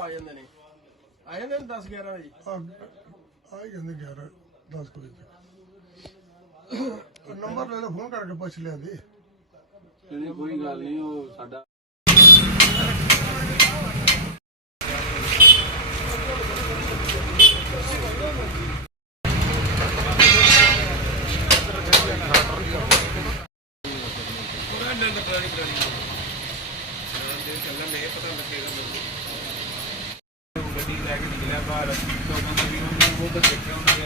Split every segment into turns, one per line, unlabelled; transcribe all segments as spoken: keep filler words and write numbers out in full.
ਆ ਜਾਂਦੇ ਨੇ ਆ ਜਾਂਦੇ ਨੇ ਦਸ ਗਿਆਰਾਂ ਵਜੇ
ਆ ਹੀ ਜਾਂਦੇ ਗਿਆਰਾਂ ਦਸ ਵਜੇ ਤੱਕ। ਨੰਬਰ ਲੈ ਲਓ, ਫੋਨ ਕਰਕੇ ਪੁੱਛ ਲਿਆ ਦੀ।
ਕੋਈ ਗੱਲ ਨਹੀਂ, ਉਹ ਸਾਡਾ ਗੱਡੀ ਲੈ ਕੇ ਨਿਕਲਿਆ ਬਾਹਰ ਤੋਂ ਬੰਦੇ ਵੀ ਉਹ ਤਾਂ ਦੇਖਿਆ ਉਹਨੇ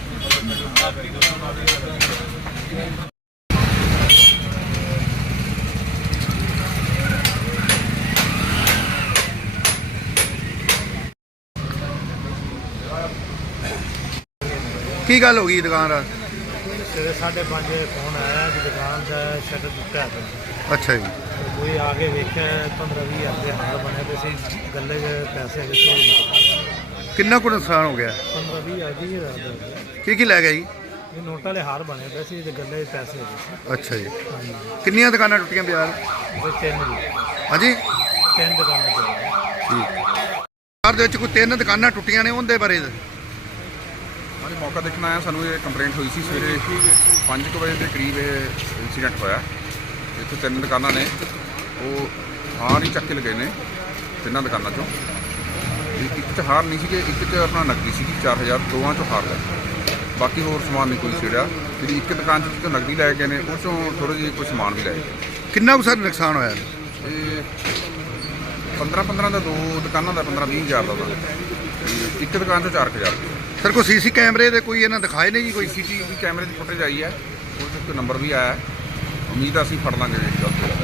ਕੀ ਗੱਲ ਹੋ ਗਈ ਦੁਕਾਨ ਦਾ?
ਸਵੇਰੇ ਸਾਢੇ ਪੰਜ ਵਜੇ ਫੋਨ ਆਇਆ ਕਿ ਦੁਕਾਨ ਦਾ ਸ਼ਟਰ ਟੁੱਟਿਆ ਹੈ।
ਅੱਛਾ ਜੀ।
ਕੋਈ ਆ ਕੇ ਵੇਖਿਆ ਪੰਦਰਾਂ ਵੀਹ ਹਜ਼ਾਰ ਦੇ ਹਾਰ ਬਣੇ ਤੇ ਸੀ, ਗੱਲੇ 'ਚ ਪੈਸੇ ਕਿੱਥੇ
ਕਿੰਨਾ ਕੁ ਨੁਕਸਾਨ ਹੋ ਗਿਆ?
ਪੰਦਰਾਂ ਵੀਹ ਹਜ਼ਾਰ ਦੀ ਹਜ਼ਾਰ
ਕੀ ਕੀ ਲੈ ਗਿਆ ਜੀ?
ਇਹ ਨੋਟਾਂ ਵਾਲੇ ਹਾਰ ਬਣੇ ਪਏ ਸੀ ਤੇ ਗੱਲੇ 'ਚ ਪੈਸੇ ਹੈਗੇ ਸੀ।
ਅੱਛਾ ਜੀ। ਕਿੰਨੀਆਂ ਦੁਕਾਨਾਂ ਟੁੱਟੀਆਂ ਬਾਜ਼ਾਰ?
ਕੋਈ ਤਿੰਨ ਜੀ
ਹਾਂਜੀ
ਤਿੰਨ ਦੁਕਾਨਾਂ ਤੇ
ਠੀਕ। ਬਾਜ਼ਾਰ ਦੇ ਵਿੱਚ ਕੋਈ ਤਿੰਨ ਦੁਕਾਨਾਂ ਟੁੱਟੀਆਂ ਨੇ, ਉਹਦੇ ਬਾਰੇ
ਹਾਂਜੀ, ਮੌਕਾ ਦੇਖਣ ਆਇਆ। ਸਾਨੂੰ ਇਹ ਕੰਪਲੇਂਟ ਹੋਈ ਸੀ ਸਵੇਰੇ ਪੰਜ ਕੁ ਵਜੇ ਦੇ ਕਰੀਬ ਇਹ ਇੰਸੀਡੈਂਟ ਹੋਇਆ। ਇੱਥੇ ਤਿੰਨ ਦੁਕਾਨਾਂ ਨੇ, ਉਹ ਹਾਰ ਹੀ ਚੱਕ ਕੇ ਲਗੇ ਨੇ ਤਿੰਨਾਂ ਦੁਕਾਨਾਂ 'ਚੋਂ। ਇੱਕ 'ਚ ਹਾਰ ਨਹੀਂ ਸੀਗੇ, ਇੱਕ 'ਚ ਆਪਣਾ ਨਕਦੀ ਸੀਗੀ ਚਾਰ ਹਜ਼ਾਰ, ਦੋਵਾਂ 'ਚੋਂ ਹਾਰ ਲੈ। ਬਾਕੀ ਹੋਰ ਸਮਾਨ ਨਹੀਂ ਕੋਈ ਛੇੜਿਆ। ਜਿਹੜੀ ਇੱਕ ਦੁਕਾਨ 'ਚ ਜਿੱਥੋਂ ਨਕਦੀ ਲੈ ਗਏ ਨੇ, ਉਹ 'ਚੋਂ ਥੋੜ੍ਹੇ ਜਿਹੇ ਕੋਈ ਸਮਾਨ ਵੀ ਲੈ ਗਏ।
ਕਿੰਨਾ ਕੁ ਸਰ ਨੁਕਸਾਨ ਹੋਇਆ?
ਇਹ ਪੰਦਰਾਂ ਪੰਦਰਾਂ ਦਾ, ਦੋ ਦੁਕਾਨਾਂ ਦਾ ਪੰਦਰਾਂ ਵੀਹ ਹਜ਼ਾਰ ਦਾ ਉਹਦਾ। ਤੇ ਇੱਕ ਦੁਕਾਨ 'ਚੋਂ ਚਾਰ ਕੁ ਹਜ਼ਾਰ।
ਸਰ ਕੋਈ ਸੀਸੀ ਕੈਮਰੇ ਦੇ ਕੋਈ ਇਹਨਾਂ ਦਿਖਾਏ ਨੇ ਜੀ? ਕੋਈ
ਸੀ ਟੀ ਵੀ ਕੈਮਰੇ ਦੀ ਫੁਟੇਜ ਆਈ ਹੈ, ਉਹਦੇ 'ਤੇ ਨੰਬਰ ਵੀ ਆਇਆ। ਉਮੀਦ ਆ ਅਸੀਂ ਫੜ ਲਾਂਗੇ ਜਲਦ।